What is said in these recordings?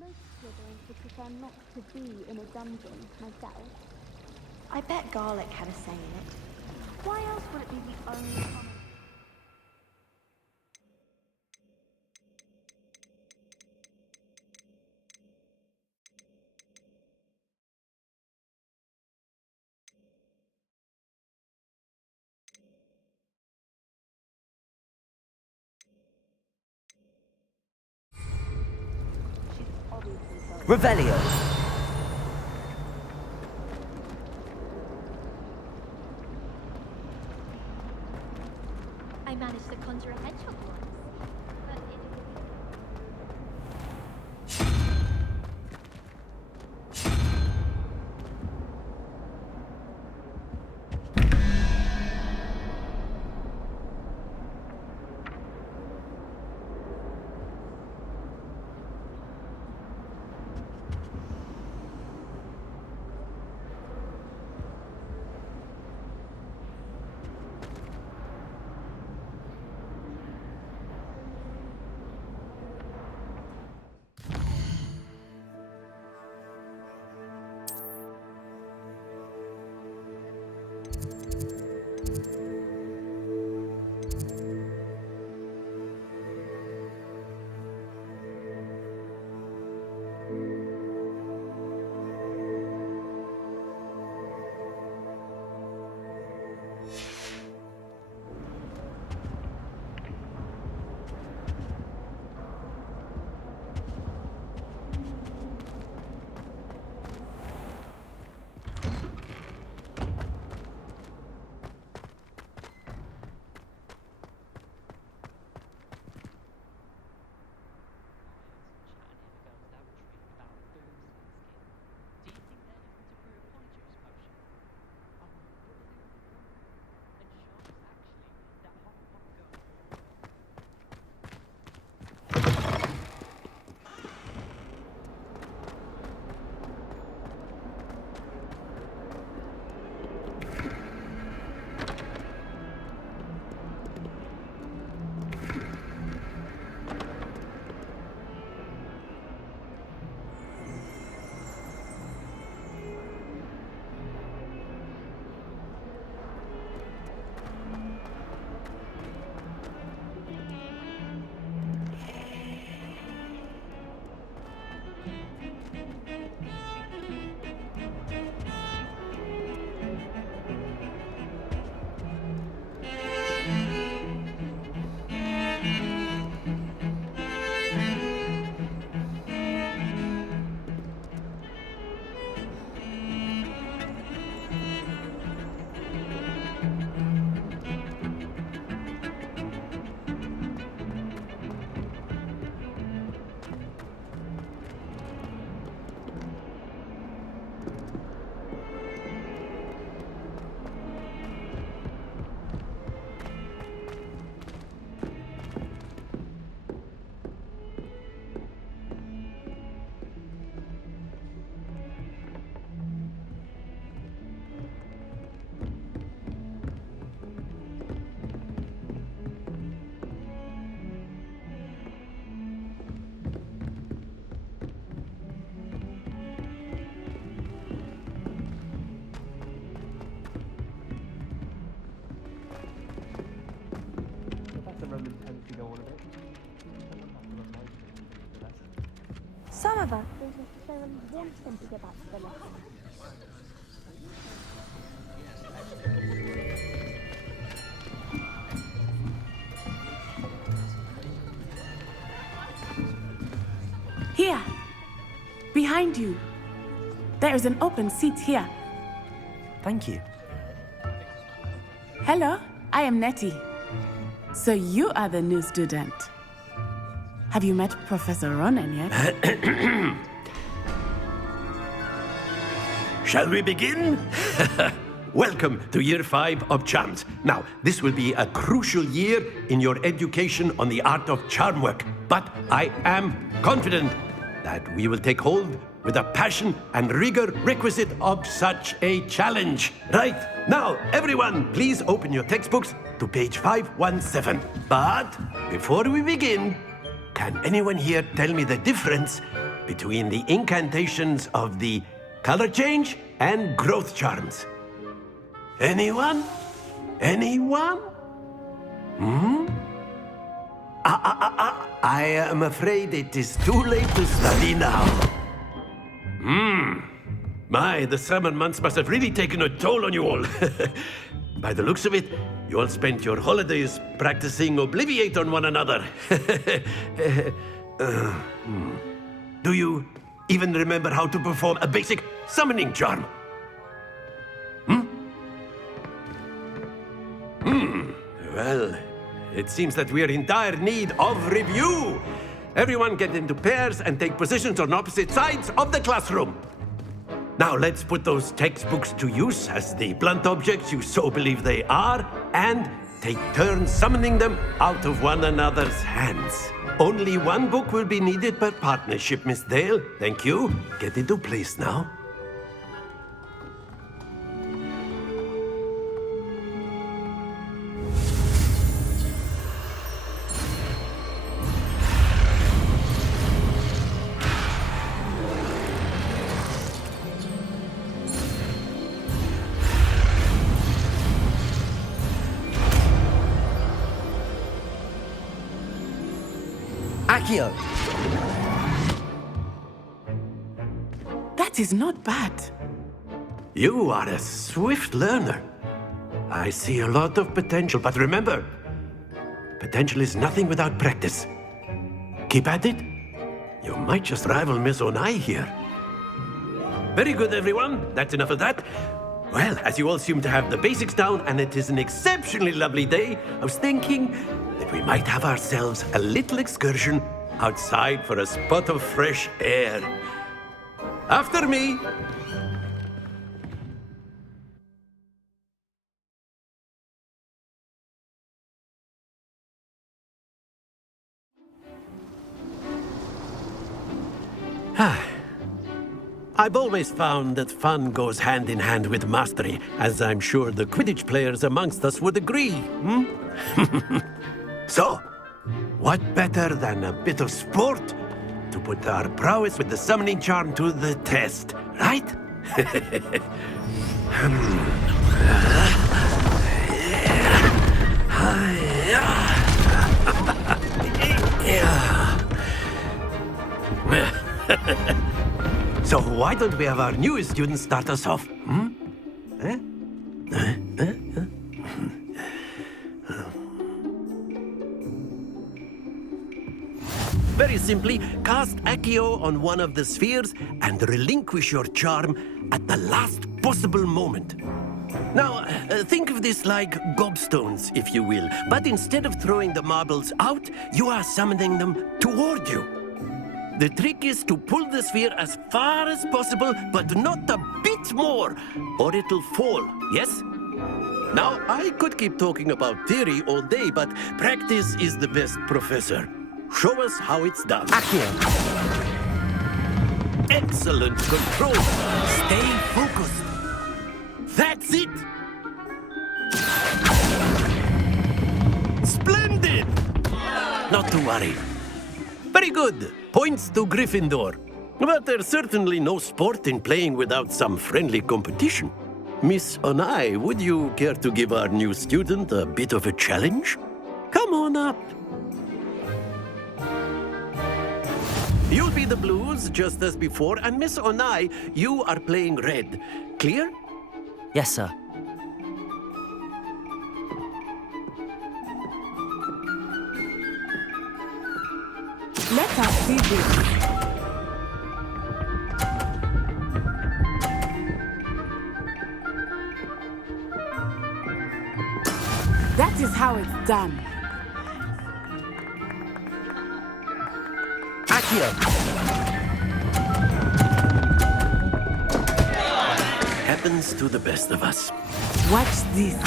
Most Slytherins would prefer not to be in a dungeon myself. I bet garlic had a say in it. Why else would it be the only common... Revelio. I managed to conjure a hedgehog once. But it... Some of us don't necessarily want them to go back to the lesson. Here! Behind you! There is an open seat here. Thank you. Hello, I am Nettie. So you are the new student. Have you met Professor Ronan yet? Shall we begin? Welcome to Year 5 of Charms. Now, this will be a crucial year in your education on the art of charm work, but I am confident that we will take hold with the passion and rigor requisite of such a challenge. Right, now, everyone, please open your textbooks to page 517. But before we begin, can anyone here tell me the difference between the incantations of the color change and growth charms. Anyone? Anyone? I am afraid it is too late to study now. My, the summer months must have really taken a toll on you all. By the looks of it, you all spent your holidays practicing Obliviate on one another. Do you even remember how to perform a basic summoning charm? Well, it seems that we are in dire need of review. Everyone get into pairs and take positions on opposite sides of the classroom. Now let's put those textbooks to use as the blunt objects you so believe they are, and take turns summoning them out of one another's hands. Only one book will be needed per partnership, Miss Dale. Thank you. Get into place now. Accio! That is not bad. You are a swift learner. I see a lot of potential, but remember, potential is nothing without practice. Keep at it. You might just rival Miss Onai here. Very good, everyone. That's enough of that. Well, as you all seem to have the basics down, and it is an exceptionally lovely day, I was thinking that we might have ourselves a little excursion outside for a spot of fresh air. After me. I've always found that fun goes hand in hand with mastery, as I'm sure the Quidditch players amongst us would agree. So, what better than a bit of sport to put our prowess with the summoning charm to the test, right? So why don't we have our newest student start us off? Very simply, cast Accio on one of the spheres and relinquish your charm at the last possible moment. Now, think of this like gobstones, if you will, but instead of throwing the marbles out, you are summoning them toward you. The trick is to pull the sphere as far as possible, but not a bit more, or it'll fall, yes? Now, I could keep talking about theory all day, but practice is the best professor. Show us how it's done. Accio! Excellent control. Stay focused. That's it. Splendid! Not to worry. Very good. Points to Gryffindor. But there's certainly no sport in playing without some friendly competition. Miss Onai, would you care to give our new student a bit of a challenge? Come on up. You'll be the blues, just as before, and Miss Onai, you are playing red. Clear? Yes, sir. Let us see this. That is how it's done. Accio! Happens to the best of us. Watch this.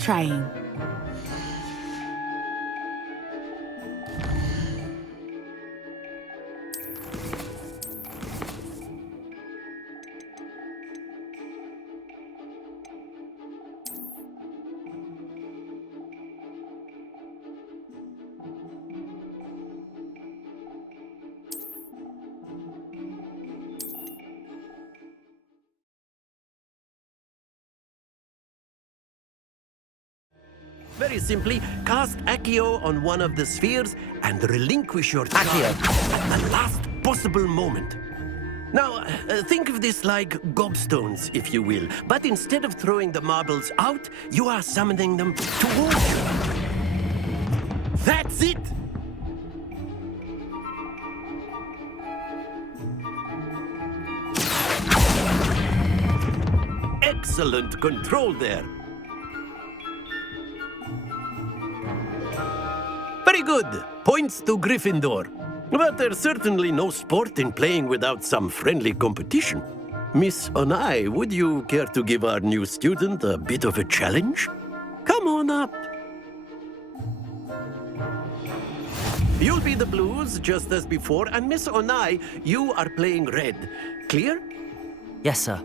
trying. Very simply, cast Accio on one of the spheres and relinquish your charge at the last possible moment. Now, think of this like gobstones, if you will. But instead of throwing the marbles out, you are summoning them towards you. That's it! Excellent control there. Very good. Points to Gryffindor. But there's certainly no sport in playing without some friendly competition. Miss Onai, would you care to give our new student a bit of a challenge? Come on up. You'll be the blues, just as before, and Miss Onai, you are playing red. Clear? Yes, sir.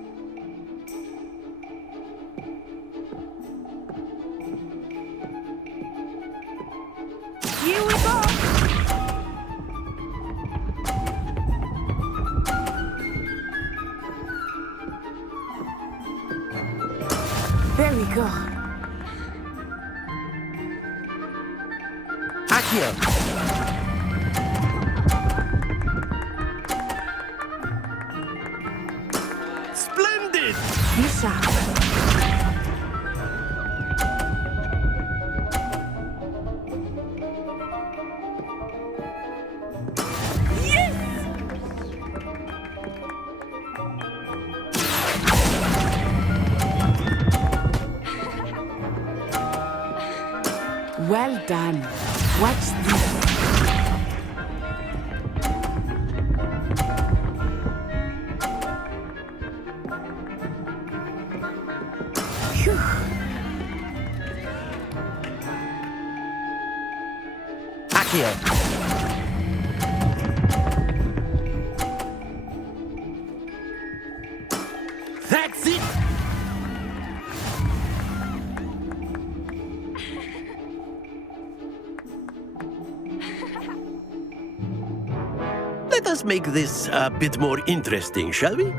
Here we go! There we go. Accio! Splendid! Be sharp. Well done. Watch this. Phew. Accio! That's it! Let us make this a bit more interesting, shall we?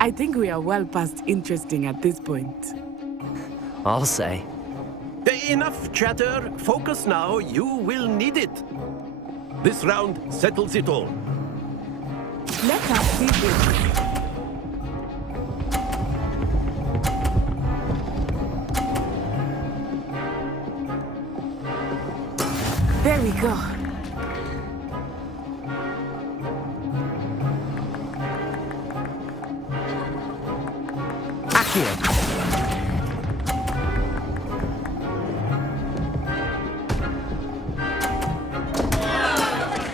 I think we are well past interesting at this point. I'll say. Enough chatter. Focus now. You will need it. This round settles it all. Let us see this. There we go. Accio!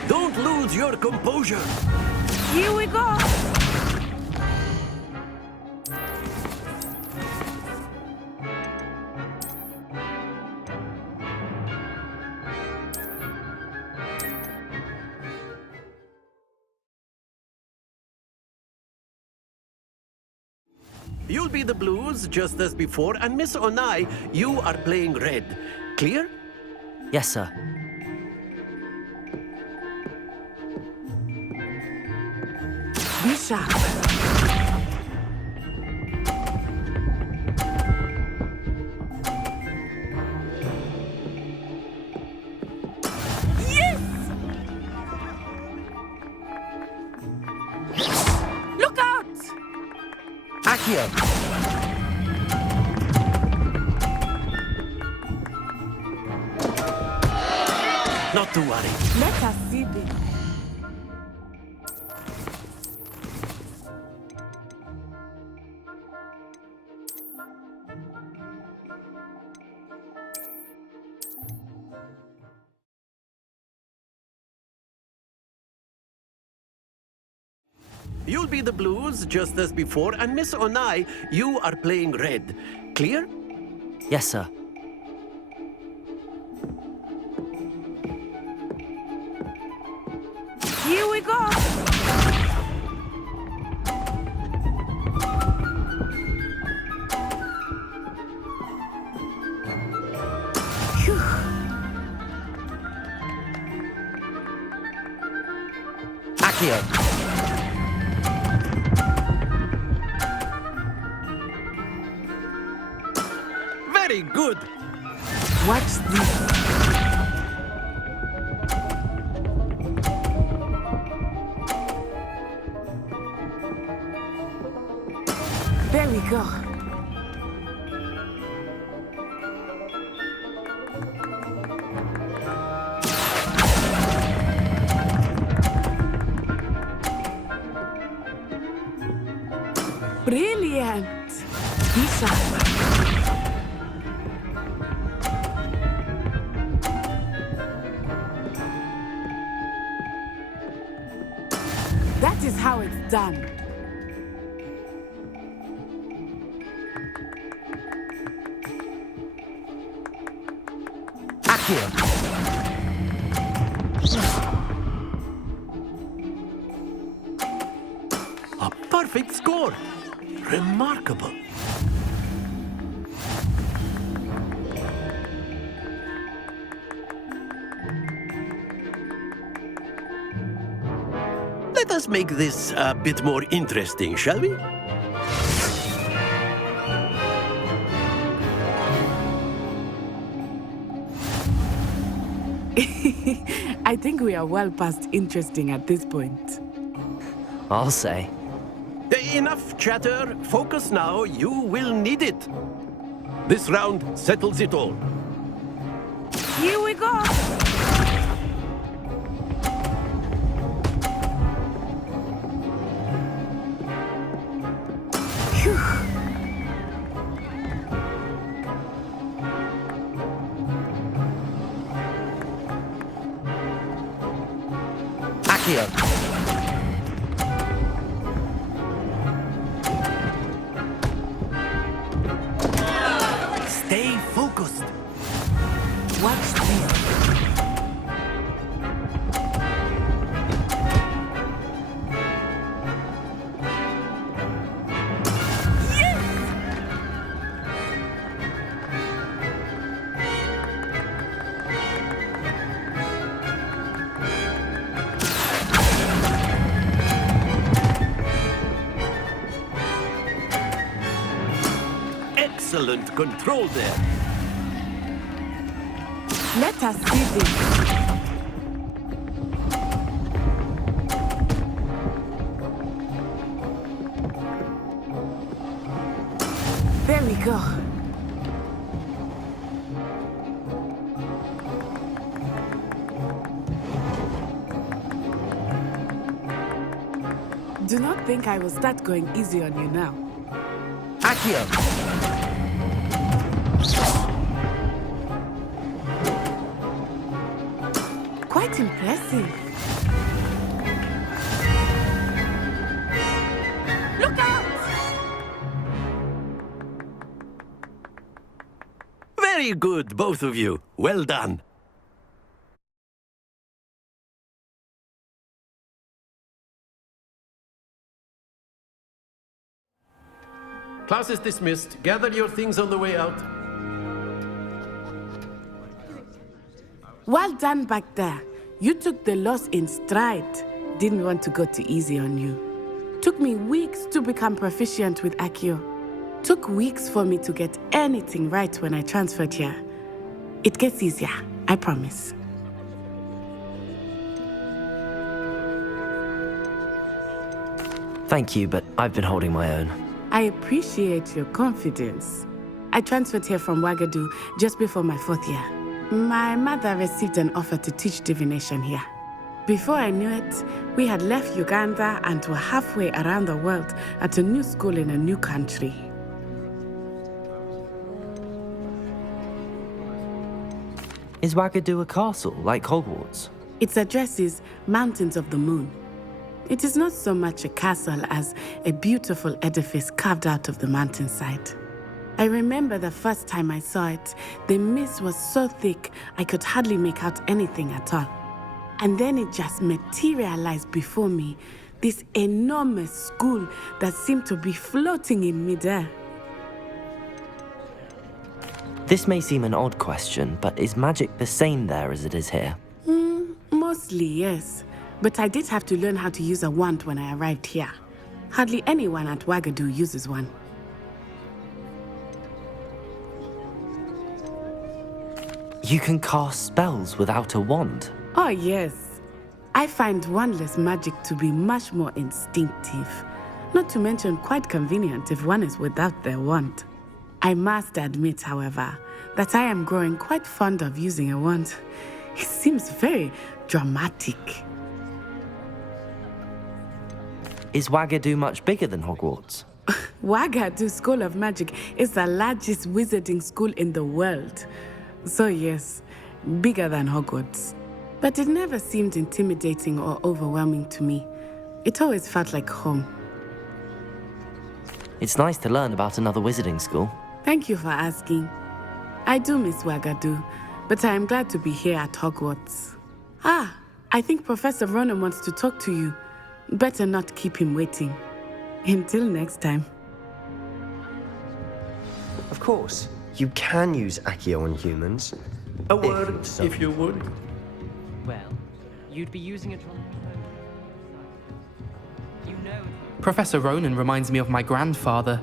Don't lose your composure. Here we go. You'll be the blues, just as before, and Miss Onai, you are playing red. Clear? Yes, sir. Be sharp. Yes! Look out! Accio! Not to worry. Let us see this. you'll be the blues just as before, and Miss Onai, you are playing red. Clear? Yes, sir. Here we go! Phew. Accio. Very good. Watch this. There we go. Brilliant. Be sharp. That is how it's done. Accio. A perfect score. Remarkable. Let us make this a bit more interesting, shall we? I think we are well past interesting at this point. I'll say. Enough chatter. Focus now. You will need it. This round settles it all. Here we go! Phew. Accio. Stay focused. Watch this. Excellent control there. Let us see this. There we go. Do not think I will start going easy on you now. Accio. Quite impressive. Look out! Very good, both of you. Well done. Class is dismissed. Gather your things on the way out. Well done back there. You took the loss in stride. Didn't want to go too easy on you. Took me weeks to become proficient with Accio. Took weeks for me to get anything right when I transferred here. It gets easier, I promise. Thank you, but I've been holding my own. I appreciate your confidence. I transferred here from Wagadu just before my 4th year. My mother received an offer to teach divination here. Before I knew it, we had left Uganda and were halfway around the world at a new school in a new country. Is Wagadu a castle, like Hogwarts? Its address is Mountains of the Moon. It is not so much a castle as a beautiful edifice carved out of the mountainside. I remember the first time I saw it, the mist was so thick I could hardly make out anything at all. And then it just materialized before me, this enormous school that seemed to be floating in midair. This may seem an odd question, but is magic the same there as it is here? Mostly, yes. But I did have to learn how to use a wand when I arrived here. Hardly anyone at Wagadu uses one. You can cast spells without a wand. Oh, yes. I find wandless magic to be much more instinctive. Not to mention quite convenient if one is without their wand. I must admit, however, that I am growing quite fond of using a wand. It seems very dramatic. Is Wagadu much bigger than Hogwarts? Wagadu School of Magic is the largest wizarding school in the world. So yes, bigger than Hogwarts. But it never seemed intimidating or overwhelming to me. It always felt like home. It's nice to learn about another wizarding school. Thank you for asking. I do miss Wagadu, but I am glad to be here at Hogwarts. I think Professor Ronan wants to talk to you. Better not keep him waiting. Until next time. Of course, you can use Accio on humans. A word, if you would. Well, you'd be using it on... You know... Professor Ronan reminds me of my grandfather.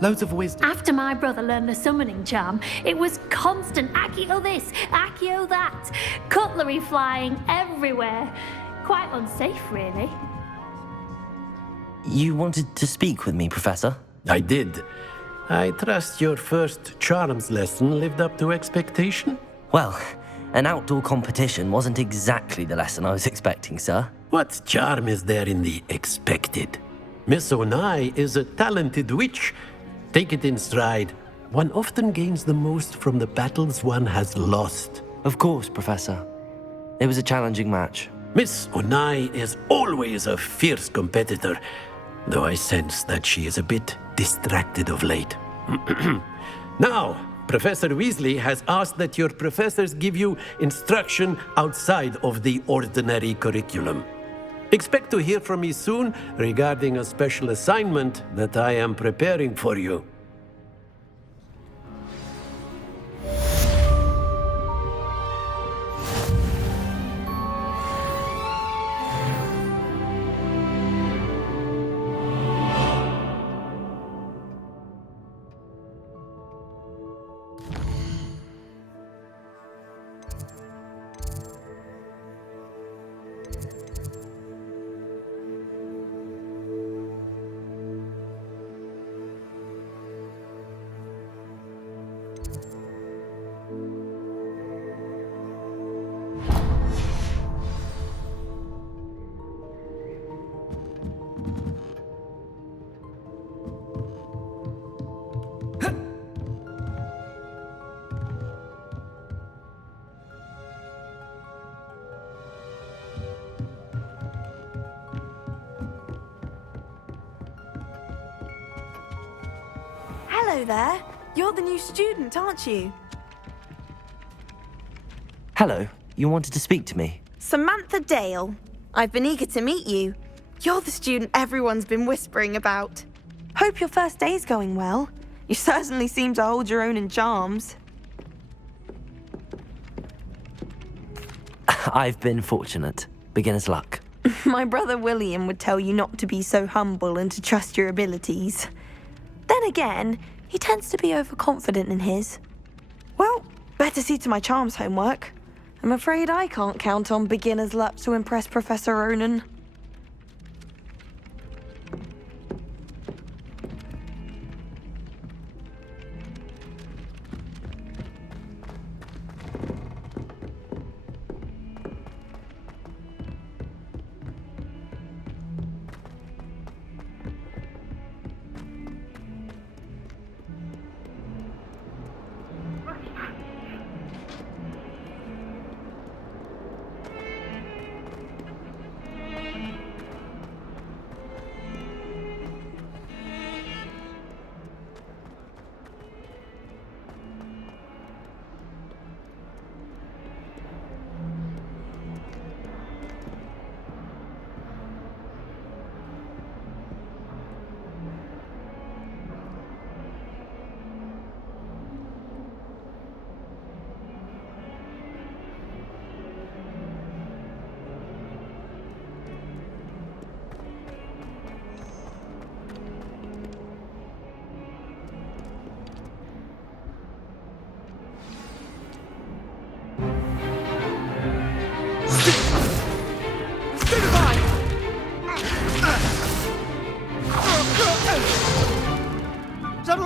Loads of wisdom. After my brother learned the summoning charm, it was constant Accio this, Accio that. Cutlery flying everywhere. Quite unsafe, really. You wanted to speak with me, Professor? I did. I trust your first charms lesson lived up to expectation? Well, an outdoor competition wasn't exactly the lesson I was expecting, sir. What charm is there in the expected? Miss Onai is a talented witch. Take it in stride. One often gains the most from the battles one has lost. Of course, Professor. It was a challenging match. Miss Onai is always a fierce competitor, though I sense that she is a bit distracted of late. Now, Professor Weasley has asked that your professors give you instruction outside of the ordinary curriculum. Expect to hear from me soon regarding a special assignment that I am preparing for you. Hello there. You're the new student, aren't you? Hello, you wanted to speak to me? Samantha Dale. I've been eager to meet you. You're the student everyone's been whispering about. Hope your first day's going well. You certainly seem to hold your own in charms. I've been fortunate. Beginner's luck. My brother William would tell you not to be so humble and to trust your abilities. Then again, he tends to be overconfident in his. Well, better see to my charms homework. I'm afraid I can't count on beginner's luck to impress Professor Ronan.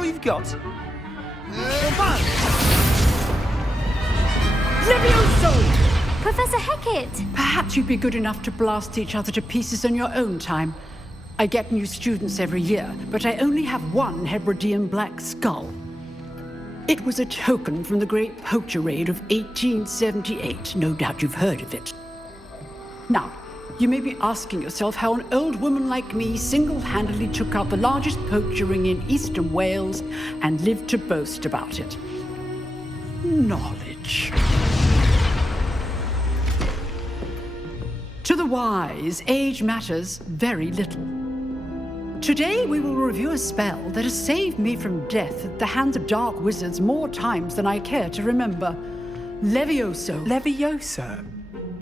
all you've got? Levioso! Professor Hecat! Perhaps you'd be good enough to blast each other to pieces in your own time. I get new students every year, but I only have one Hebridean black skull. It was a token from the Great Poacher Raid of 1878. No doubt you've heard of it. Now, you may be asking yourself how an old woman like me single-handedly took out the largest poacher ring in eastern Wales and lived to boast about it. Knowledge. To the wise, age matters very little. Today we will review a spell that has saved me from death at the hands of dark wizards more times than I care to remember. Levioso. Levioso?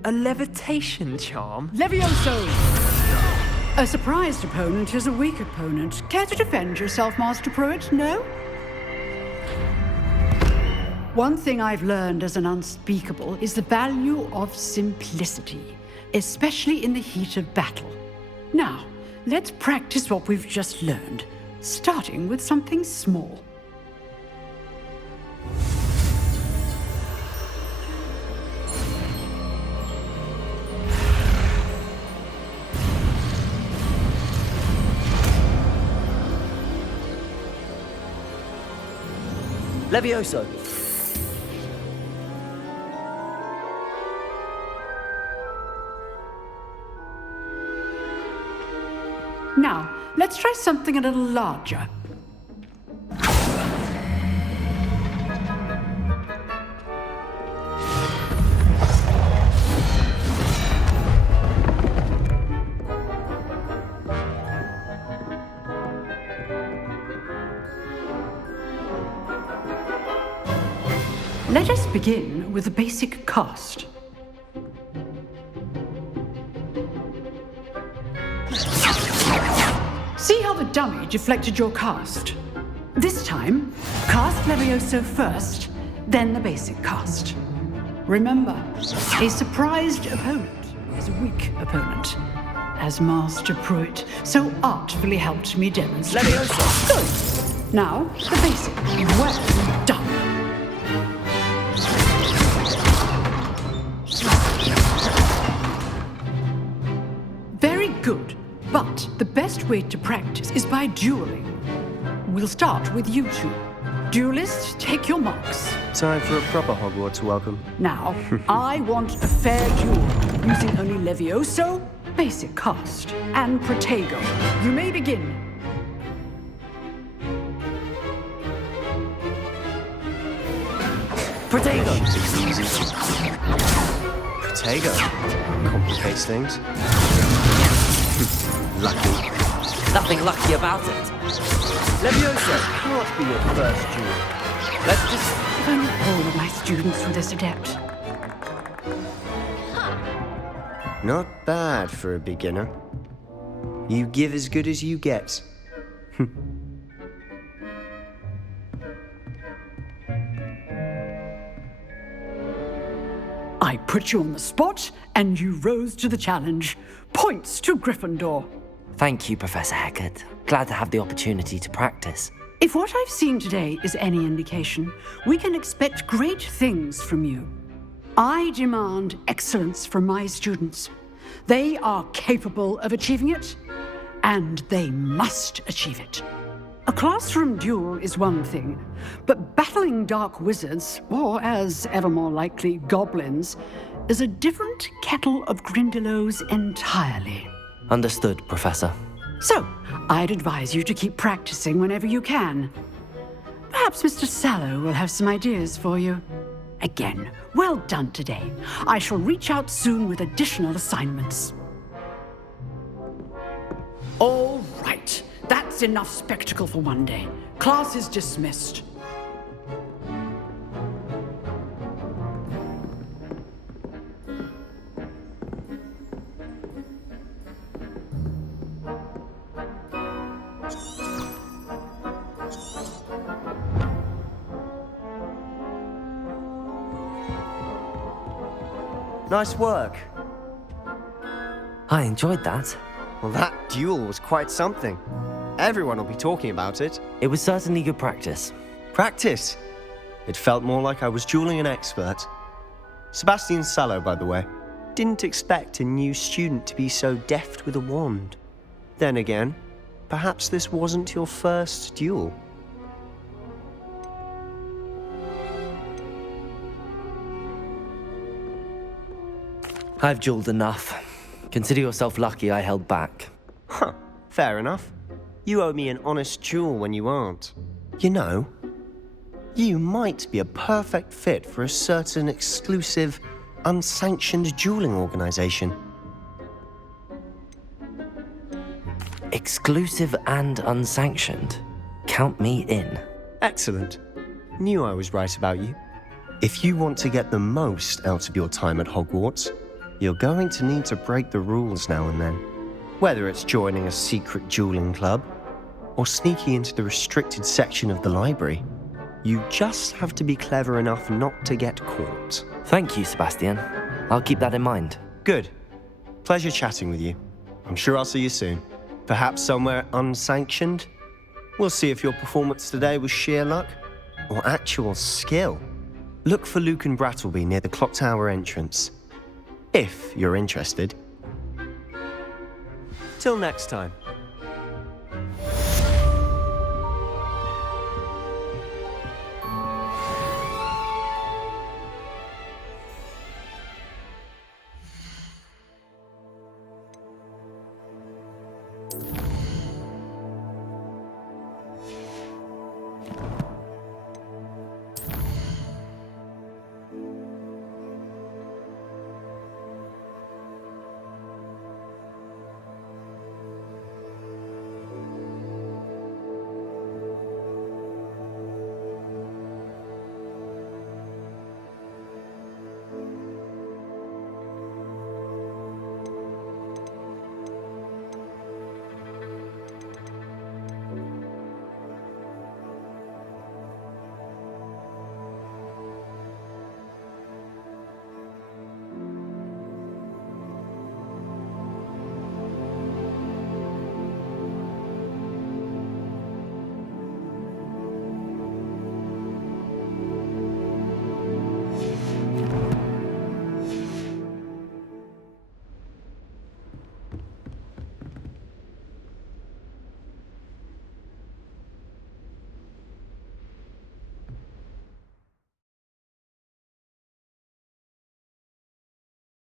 A levitation charm? Levioso! A surprised opponent is a weak opponent. Care to defend yourself, Master Pruitt? No? One thing I've learned as an unspeakable is the value of simplicity, especially in the heat of battle. Now, let's practice what we've just learned, starting with something small. Levioso! Now, let's try something a little larger. Let us begin with a basic cast. See how the dummy deflected your cast? This time, cast Levioso first, then the basic cast. Remember, a surprised opponent is a weak opponent, as Master Pruitt so artfully helped me demonstrate. Levioso! Good. Now, the basic. Well done. Very good. But the best way to practice is by dueling. We'll start with you two. Duelists, take your marks. Time for a proper Hogwarts welcome. Now, I want a fair duel, using only Levioso, basic cast, and Protego. You may begin. Protego! Protego. Complicates things. Lucky. Nothing lucky about it. Levioso can't be your first duel. Let's just... If only all of my students were this adept. Not bad for a beginner. You give as good as you get. I put you on the spot, and you rose to the challenge. Points to Gryffindor. Thank you, Professor Hecat. Glad to have the opportunity to practice. If what I've seen today is any indication, we can expect great things from you. I demand excellence from my students. They are capable of achieving it, and they must achieve it. A classroom duel is one thing, but battling dark wizards, or as ever more likely, goblins, is a different kettle of Grindylows entirely. Understood, Professor. So, I'd advise you to keep practicing whenever you can. Perhaps Mr. Sallow will have some ideas for you. Again, well done today. I shall reach out soon with additional assignments. All right. That's enough spectacle for one day. Class is dismissed. Nice work. I enjoyed that. Well, that duel was quite something. Everyone will be talking about it. It was certainly good practice. Practice? It felt more like I was dueling an expert. Sebastian Sallow, by the way. Didn't expect a new student to be so deft with a wand. Then again, perhaps this wasn't your first duel. I've dueled enough. Consider yourself lucky I held back. Huh, fair enough. You owe me an honest duel when you aren't. You know, you might be a perfect fit for a certain exclusive, unsanctioned dueling organization. Exclusive and unsanctioned. Count me in. Excellent. Knew I was right about you. If you want to get the most out of your time at Hogwarts, you're going to need to break the rules now and then. Whether it's joining a secret dueling club, or sneaking into the restricted section of the library, you just have to be clever enough not to get caught. Thank you, Sebastian. I'll keep that in mind. Good. Pleasure chatting with you. I'm sure I'll see you soon. Perhaps somewhere unsanctioned? We'll see if your performance today was sheer luck or actual skill. Look for Luke and Brattleby near the clock tower entrance, if you're interested. Till next time.